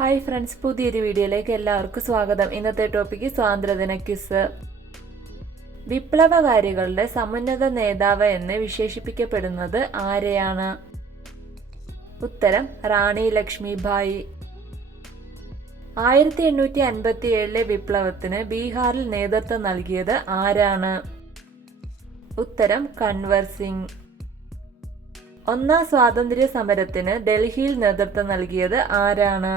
Hi friends പുതിയൊരു വീഡിയോയിലേക്ക് എല്ലാവർക്കും സ്വാഗതം. ഇന്നത്തെ ടോപ്പിക്ക് സ്വാതന്ത്ര്യദിന ക്വിസ്. വിപ്ലവകാരികളുടെ സമുന്നത നേതാവ് എന്ന് വിശേഷിപ്പിക്കപ്പെടുന്നത് ആരെയാണ്? ഉത്തരം റാണി ലക്ഷ്മിഭായി. ആയിരത്തി എണ്ണൂറ്റി അൻപത്തി ഏഴിലെ വിപ്ലവത്തിന് ബീഹാറിൽ നേതൃത്വം നൽകിയത് ആരാണ്? ഉത്തരം കൺവർ സിംഗ്. ഒന്നാം സ്വാതന്ത്ര്യ സമരത്തിന് ഡൽഹിയിൽ നേതൃത്വം നൽകിയത് ആരാണ്?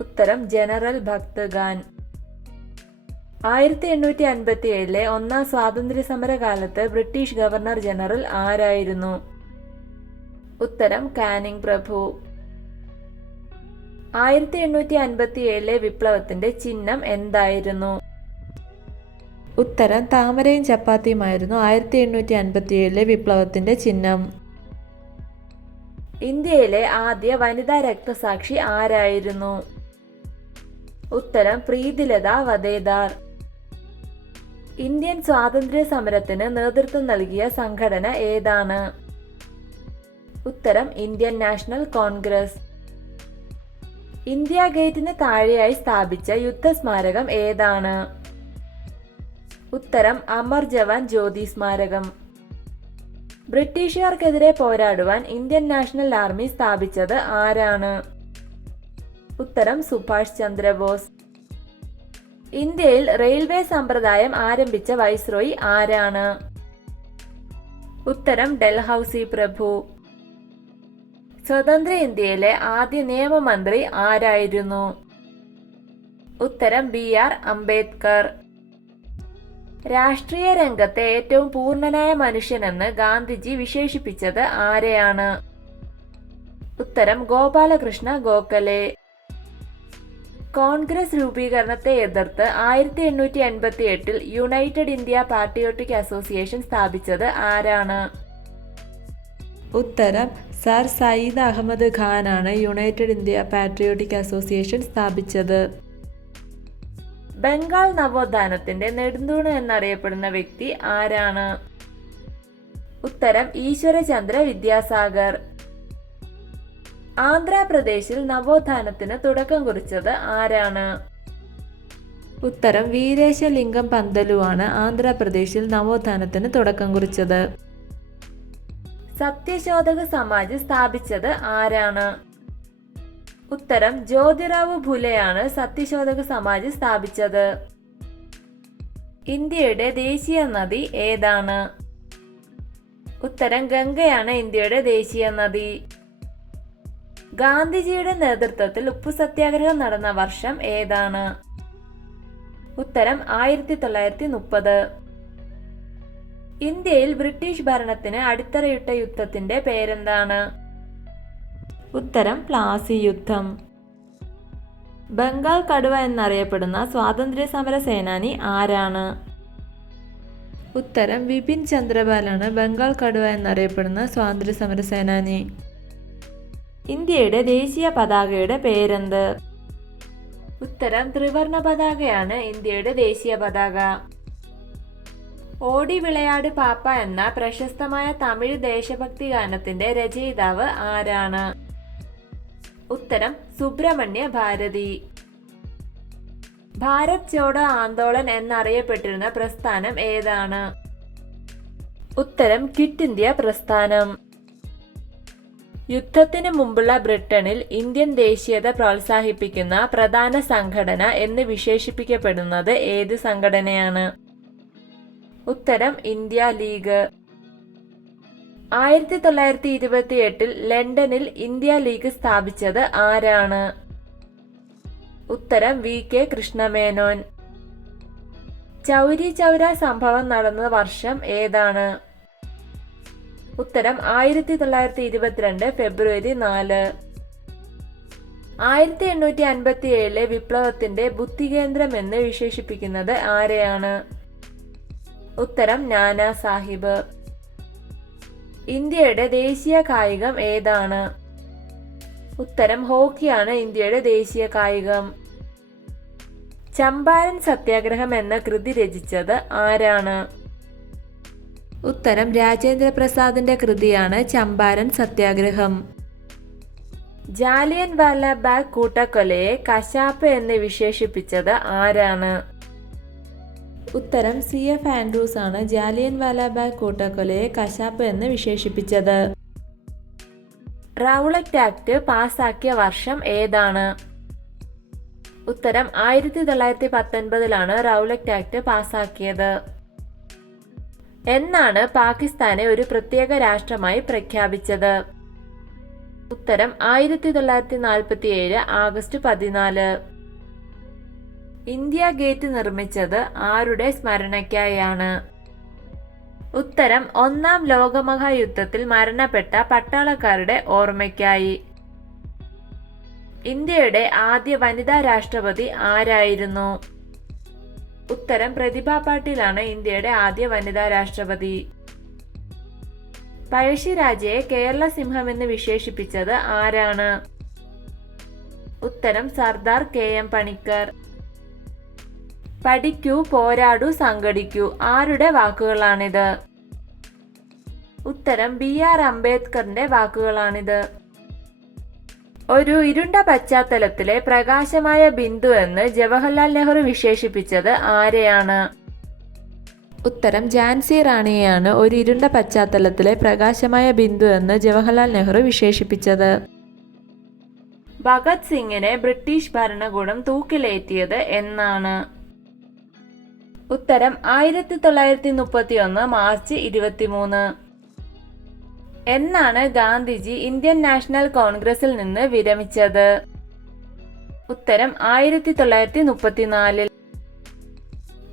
ഉത്തരം ജനറൽ ഭക്തഗാൻ. ആയിരത്തി എണ്ണൂറ്റി അൻപത്തി ഏഴിലെ ഒന്നാം സ്വാതന്ത്ര്യ സമര കാലത്ത് ബ്രിട്ടീഷ് ഗവർണർ ജനറൽ ആരായിരുന്നു? ഉത്തരം കാനിങ് പ്രഭു. ആയിരത്തി എണ്ണൂറ്റി അൻപത്തി ഏഴിലെ വിപ്ലവത്തിന്റെ ചിഹ്നം എന്തായിരുന്നു? ഉത്തരം താമരയും ചപ്പാത്തിയുമായിരുന്നു ആയിരത്തി എണ്ണൂറ്റി അൻപത്തി ഏഴിലെ വിപ്ലവത്തിന്റെ ചിഹ്നം. ഇന്ത്യയിലെ ആദ്യ വനിതാ രക്തസാക്ഷി ആരായിരുന്നു? ഉത്തരം പ്രീതിലത വദേദാർ ഇന്ത്യൻ സ്വാതന്ത്ര്യ സമരത്തിന് നേതൃത്വം നൽകിയ സംഘടന ഏതാണ്? ഉത്തരം ഇന്ത്യൻ നാഷണൽ കോൺഗ്രസ്. ഇന്ത്യ ഗേറ്റിന് താഴെയായി സ്ഥാപിച്ച യുദ്ധസ്മാരകം ഏതാണ്? ഉത്തരം അമർ ജവാൻ ജ്യോതി സ്മാരകം. ബ്രിട്ടീഷുകാർക്കെതിരെ പോരാടുവാൻ ഇന്ത്യൻ നാഷണൽ ആർമി സ്ഥാപിച്ചത് ആരാണ്? ഉത്തരം സുഭാഷ് ചന്ദ്രബോസ്. ഇന്ത്യയിൽ റെയിൽവേ സമ്പ്രദായം ആരംഭിച്ച വൈസ്രോയി ആരാണ്? ഉത്തരം ഡൽഹൌസി പ്രഭു. സ്വതന്ത്ര ഇന്ത്യയിലെ ആദ്യ നിയമമന്ത്രി ആരായിരുന്നു? ഉത്തരം ബി ആർ അംബേദ്കർ. രാഷ്ട്രീയ രംഗത്തെ ഏറ്റവും പൂർണനായ മനുഷ്യനെന്ന് ഗാന്ധിജി വിശേഷിപ്പിച്ചത് ആരെയാണ്? ഉത്തരം ഗോപാലകൃഷ്ണ ഗോഖലെ. കോൺഗ്രസ് രൂപീകരണത്തെ എതിർത്ത് ആയിരത്തി എണ്ണൂറ്റി എൺപത്തി എട്ടിൽ യുണൈറ്റഡ് ഇന്ത്യ പാട്രിയോട്ടിക് അസോസിയേഷൻ സ്ഥാപിച്ചത് ആരാണ്? ഉത്തരം സർ സയ്യിദ് അഹമ്മദ് ഖാനാണ് യുണൈറ്റഡ് ഇന്ത്യ പാട്രിയോട്ടിക് അസോസിയേഷൻ സ്ഥാപിച്ചത്. ബംഗാൾ നവോത്ഥാനത്തിന്റെ നെടുന്തൂണ് എന്നറിയപ്പെടുന്ന വ്യക്തി ആരാണ്? ഉത്തരം ഈശ്വരചന്ദ്ര വിദ്യാസാഗർ. ആന്ധ്രാപ്രദേശിൽ നവോത്ഥാനത്തിന് തുടക്കം കുറിച്ചത് ആരാണ്? ഉത്തരം വീരേശലിംഗം പന്തലുവാണ് ആന്ധ്രാപ്രദേശിൽ നവോത്ഥാനത്തിന് തുടക്കം കുറിച്ചത്. സത്യശോധക സമാജ് സ്ഥാപിച്ചത് ആരാണ്? ഉത്തരം ജ്യോതിറാവു ഭുലെയാണ് സത്യശോധക സമാജ് സ്ഥാപിച്ചത്. ഇന്ത്യയുടെ ദേശീയ നദി ഏതാണ്? ഉത്തരം ഗംഗയാണ് ഇന്ത്യയുടെ ദേശീയ നദി. ഗാന്ധിജിയുടെ നേതൃത്വത്തിൽ ഉപ്പു സത്യാഗ്രഹം നടന്ന വർഷം ഏതാണ്? ഉത്തരം ആയിരത്തി തൊള്ളായിരത്തി മുപ്പത്. ഇന്ത്യയിൽ ബ്രിട്ടീഷ് ഭരണത്തിന് അടിത്തറയിട്ട യുദ്ധത്തിന്റെ പേരെന്താണ്? ഉത്തരം പ്ലാസി യുദ്ധം. ബംഗാൾ കടുവ എന്നറിയപ്പെടുന്ന സ്വാതന്ത്ര്യ സമര സേനാനി ആരാണ്? ഉത്തരം വിപിൻ ചന്ദ്രപാലാണ് ബംഗാൾ കടുവ എന്നറിയപ്പെടുന്ന സ്വാതന്ത്ര്യ സമര സേനാനി. ഇന്ത്യയുടെ ദേശീയ പതാകയുടെ പേരെന്ത്? ഉത്തരം ത്രിവർണ പതാകയാണ് ഇന്ത്യയുടെ ദേശീയ പതാക. ഓടി വിളയാട് പാപ്പ എന്ന പ്രശസ്തമായ തമിഴ് ദേശഭക്തി ഗാനത്തിന്റെ രചയിതാവ് ആരാണ്? ഉത്തരം സുബ്രഹ്മണ്യ ഭാരതി. ഭാരത് ചോട ആന്തോളൻ എന്നറിയപ്പെട്ടിരുന്ന പ്രസ്ഥാനം ഏതാണ്? ഉത്തരം ക്വിറ്റ് ഇന്ത്യ പ്രസ്ഥാനം. യുദ്ധത്തിന് മുമ്പുള്ള ബ്രിട്ടനിൽ ഇന്ത്യൻ ദേശീയത പ്രോത്സാഹിപ്പിക്കുന്ന പ്രധാന സംഘടന എന്ന് വിശേഷിപ്പിക്കപ്പെടുന്നത് ഏത് സംഘടനയാണ്? ഉത്തരം ഇന്ത്യ ലീഗ്. ആയിരത്തി തൊള്ളായിരത്തി ഇരുപത്തി എട്ടിൽ ലണ്ടനിൽ ഇന്ത്യ ലീഗ് സ്ഥാപിച്ചത് ആരാണ്? ഉത്തരം വി കെ കൃഷ്ണമേനോൻ. ചൗരി ചൗര സംഭവം നടന്ന വർഷം ഏതാണ്? ഉത്തരം ആയിരത്തി തൊള്ളായിരത്തി ഇരുപത്തിരണ്ട് ഫെബ്രുവരി നാല്. ആയിരത്തി എണ്ണൂറ്റി അൻപത്തി ഏഴിലെ വിപ്ലവത്തിന്റെ ബുദ്ധികേന്ദ്രം എന്ന് വിശേഷിപ്പിക്കുന്നത് ആരെയാണ്? ഉത്തരം നാനാ സാഹിബ്. ഇന്ത്യയുടെ ദേശീയ കായികം ഏതാണ്? ഉത്തരം ഹോക്കിയാണ് ഇന്ത്യയുടെ ദേശീയ കായികം. ചമ്പാരൻ സത്യാഗ്രഹം എന്ന കൃതി രചിച്ചത് ആരാണ്? ഉത്തരം രാജേന്ദ്ര പ്രസാദിന്റെ കൃതിയാണ് ചമ്പാരൻ സത്യാഗ്രഹം. ജാലിയൻ വാലാബാഗ് കൂട്ടക്കൊലയെ കശാപ്പ് എന്ന് വിശേഷിപ്പിച്ചത് ആരാണ്? ഉത്തരം സി എഫ് ആൻഡ്രൂസ് ആണ് ജാലിയൻ വാലാബാഗ് കൂട്ടക്കൊലയെ കശാപ്പ് എന്ന് വിശേഷിപ്പിച്ചത്. റൗളറ്റ് ആക്ട് പാസാക്കിയ വർഷം ഏതാണ്? ഉത്തരം ആയിരത്തി തൊള്ളായിരത്തി പത്തൊൻപതിലാണ് റൗളറ്റ് ആക്ട് പാസാക്കിയത് എന്നാണ് പാകിസ്ഥാനെ ഒരു പ്രത്യേക രാഷ്ട്രമായി പ്രഖ്യാപിച്ചത്. ഉത്തരം ആയിരത്തി തൊള്ളായിരത്തി നാൽപ്പത്തി ഏഴ് ആഗസ്റ്റ് പതിനാല്. ഇന്ത്യ ഗേറ്റ് നിർമ്മിച്ചത് ആരുടെ സ്മരണയ്ക്കായാണ്? ഉത്തരം ഒന്നാം ലോകമഹായുദ്ധത്തിൽ മരണപ്പെട്ട പട്ടാളക്കാരുടെ ഓർമ്മയ്ക്കായി. ഇന്ത്യയുടെ ആദ്യ വനിതാ രാഷ്ട്രപതി ആരായിരുന്നു? ഉത്തരം പ്രതിഭ പാട്ടീലാണ് ഇന്ത്യയുടെ ആദ്യ വനിതാ രാഷ്ട്രപതി. പഴശ്ശിരാജയെ കേരള സിംഹം എന്ന് വിശേഷിപ്പിച്ചത് ആരാണ്? ഉത്തരം സർദാർ കെ എം പണിക്കർ. പഠിക്കൂ പോരാടൂ സംഘടിക്കൂ ആരുടെ വാക്കുകളാണിത്? ഉത്തരം ബി ആർ അംബേദ്കറിന്റെ വാക്കുകളാണിത്. ഒരു ഇരുണ്ട പശ്ചാത്തലത്തിലെ പ്രകാശമായ ബിന്ദു എന്ന് ജവഹർലാൽ നെഹ്റു വിശേഷിപ്പിച്ചത് ആരെയാണ്? ഉത്തരം ജാൻസി റാണിയെയാണ് ഒരു ഇരുണ്ട പശ്ചാത്തലത്തിലെ പ്രകാശമായ ബിന്ദു എന്ന് ജവഹർലാൽ നെഹ്റു വിശേഷിപ്പിച്ചത്. ഭഗത് സിംഗിനെ ബ്രിട്ടീഷ് ഭരണകൂടം തൂക്കിലേറ്റിയത് എന്നാണ്. ഉത്തരം ആയിരത്തി തൊള്ളായിരത്തി മുപ്പത്തി ഒന്ന് മാർച്ച് ഇരുപത്തിമൂന്ന്. എന്നാണ് ഗാന്ധിജി ഇന്ത്യൻ നാഷണൽ കോൺഗ്രസിൽ നിന്ന് വിരമിച്ചത്. ഉത്തരം ആയിരത്തി തൊള്ളായിരത്തി മുപ്പത്തിനാലിൽ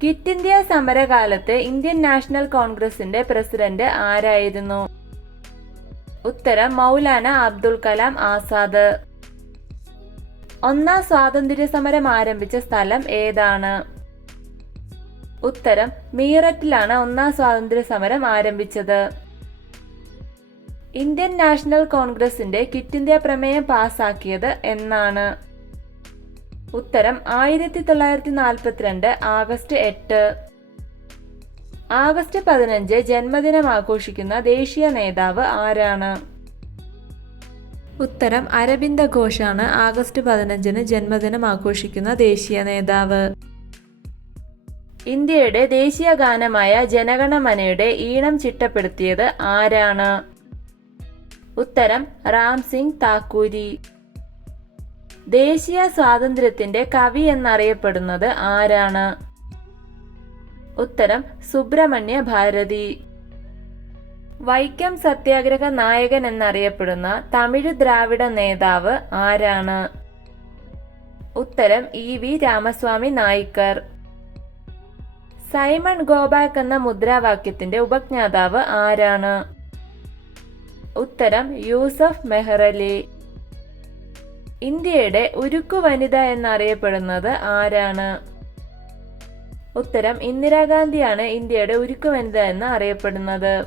ക്വിറ്റ് ഇന്ത്യ സമരകാലത്ത് ഇന്ത്യൻ നാഷണൽ കോൺഗ്രസിന്റെ പ്രസിഡന്റ് ആരായിരുന്നു? ഉത്തരം മൗലാന അബ്ദുൽ കലാം ആസാദ്. ഒന്നാം സ്വാതന്ത്ര്യ സമരം ആരംഭിച്ച സ്ഥലം ഏതാണ്? ഉത്തരം മീററ്റിലാണ് ഒന്നാം സ്വാതന്ത്ര്യ സമരം ആരംഭിച്ചത്. ഇന്ത്യൻ നാഷണൽ കോൺഗ്രസിന്റെ കിറ്റ് ഇന്ത്യ പ്രമേയം പാസാക്കിയത് എന്നാണ്. ഉത്തരം ആയിരത്തി തൊള്ളായിരത്തി നാൽപ്പത്തിരണ്ട് ആഗസ്റ്റ് എട്ട്. ആഗസ്റ്റ് പതിനഞ്ച് ജന്മദിനം ആഘോഷിക്കുന്ന ദേശീയ നേതാവ് ആരാണ്? ഉത്തരം അരവിന്ദ ഘോഷാണ് ആഗസ്റ്റ് പതിനഞ്ചിന് ജന്മദിനം ആഘോഷിക്കുന്ന ദേശീയ നേതാവ്. ഇന്ത്യയുടെ ദേശീയ ഗാനമായ ജനഗണമനയുടെ ഈണം ചിട്ടപ്പെടുത്തിയത് ആരാണ്? ഉത്തരം റാം സിംഗ് താക്കൂരി. ദേശീയ സ്വാതന്ത്ര്യത്തിന്റെ കവി എന്നറിയപ്പെടുന്നത് ആരാണ്? ഉത്തരം സുബ്രഹ്മണ്യ ഭാരതി. വൈക്കം സത്യാഗ്രഹ നായകൻ എന്നറിയപ്പെടുന്ന തമിഴ് ദ്രാവിഡ നേതാവ് ആരാണ്? ഉത്തരം E V Ramaswamy Naicker. Simon go back എന്ന മുദ്രാവാക്യത്തിന്റെ ഉപജ്ഞാതാവ് ആരാണ്? ഉത്തരം യൂസഫ് മെഹ്റലി. ഇന്ത്യയുടെ ഉരുക്കു വനിത എന്നറിയപ്പെടുന്നത് ആരാണ്? ഉത്തരം ഇന്ദിരാഗാന്ധിയാണ് ഇന്ത്യയുടെ ഉരുക്കു വനിത എന്ന് അറിയപ്പെടുന്നത്.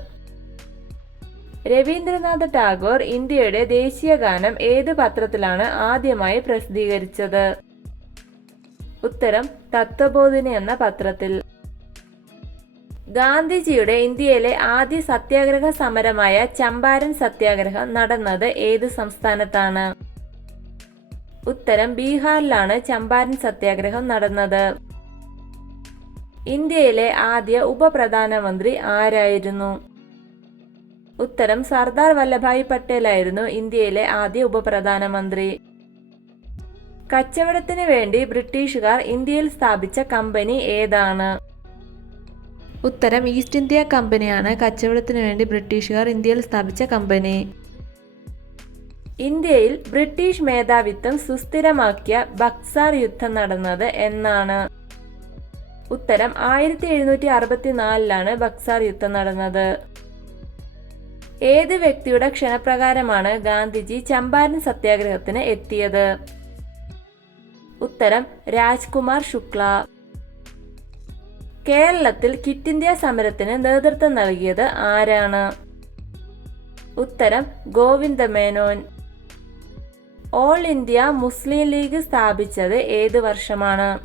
രവീന്ദ്രനാഥ് ടാഗോർ ഇന്ത്യയുടെ ദേശീയ ഗാനം ഏത് പത്രത്തിലാണ് ആദ്യമായി പ്രസിദ്ധീകരിച്ചത്? ഉത്തരം തത്വബോധിനി എന്ന പത്രത്തിൽ. ഗാന്ധിജിയുടെ ഇന്ത്യയിലെ ആദ്യ സത്യാഗ്രഹ സമരമായ ചമ്പാരൻ സത്യാഗ്രഹം നടന്നത് ഏത് സംസ്ഥാനത്താണ്? ഉത്തരം ബീഹാറിലാണ് ചമ്പാരൻ സത്യാഗ്രഹം നടന്നത്. ഇന്ത്യയിലെ ആദ്യ ഉപപ്രധാനമന്ത്രി ആരായിരുന്നു? ഉത്തരം സർദാർ വല്ലഭായ് പട്ടേലായിരുന്നു ഇന്ത്യയിലെ ആദ്യ ഉപപ്രധാനമന്ത്രി. കച്ചവടത്തിന് വേണ്ടി ബ്രിട്ടീഷുകാർ ഇന്ത്യയിൽ സ്ഥാപിച്ച കമ്പനി ഏതാണ്? ഉത്തരം ഈസ്റ്റ് ഇന്ത്യ കമ്പനിയാണ്. കച്ചവടത്തിന് വേണ്ടി ബ്രിട്ടീഷുകാർ ഇന്ത്യയിൽ സ്ഥാപിച്ച കമ്പനി. ഇന്ത്യയിൽ ബ്രിട്ടീഷ് മേധാവിത്വം സുസ്ഥിരമാക്കിയ ബക്സാർ യുദ്ധം നടന്നത് എന്നാണ്. ഉത്തരം ആയിരത്തി എഴുന്നൂറ്റി അറുപത്തിനാലിലാണ് ബക്സാർ യുദ്ധം നടന്നത്. ഏത് വ്യക്തിയുടെ ക്ഷണപ്രകാരമാണ് ഗാന്ധിജി ചമ്പാരൻ സത്യാഗ്രഹത്തിന് എത്തിയത്? ഉത്തരം രാജ്കുമാർ ശുക്ല. കേരളത്തിൽ ക്വിറ്റ് ഇന്ത്യ സമരത്തിന് നേതൃത്വം നൽകിയത് ആരാണ്? ഉത്തരം Govinda Menon. All India Muslim League സ്ഥാപിച്ചത് ഏത് വർഷമാണ്?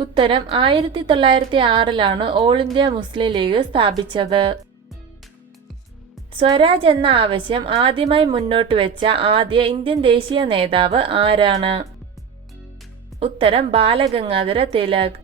ഉത്തരം ആയിരത്തി തൊള്ളായിരത്തി ആറിലാണ് ഓൾ ഇന്ത്യ മുസ്ലിം ലീഗ് സ്ഥാപിച്ചത്. സ്വരാജ് എന്ന ആവശ്യം ആദ്യമായി മുന്നോട്ട് വെച്ച ആദ്യ ഇന്ത്യൻ ദേശീയ നേതാവ് ആരാണ്? ഉത്തരം ബാലഗംഗാധര തിലക്.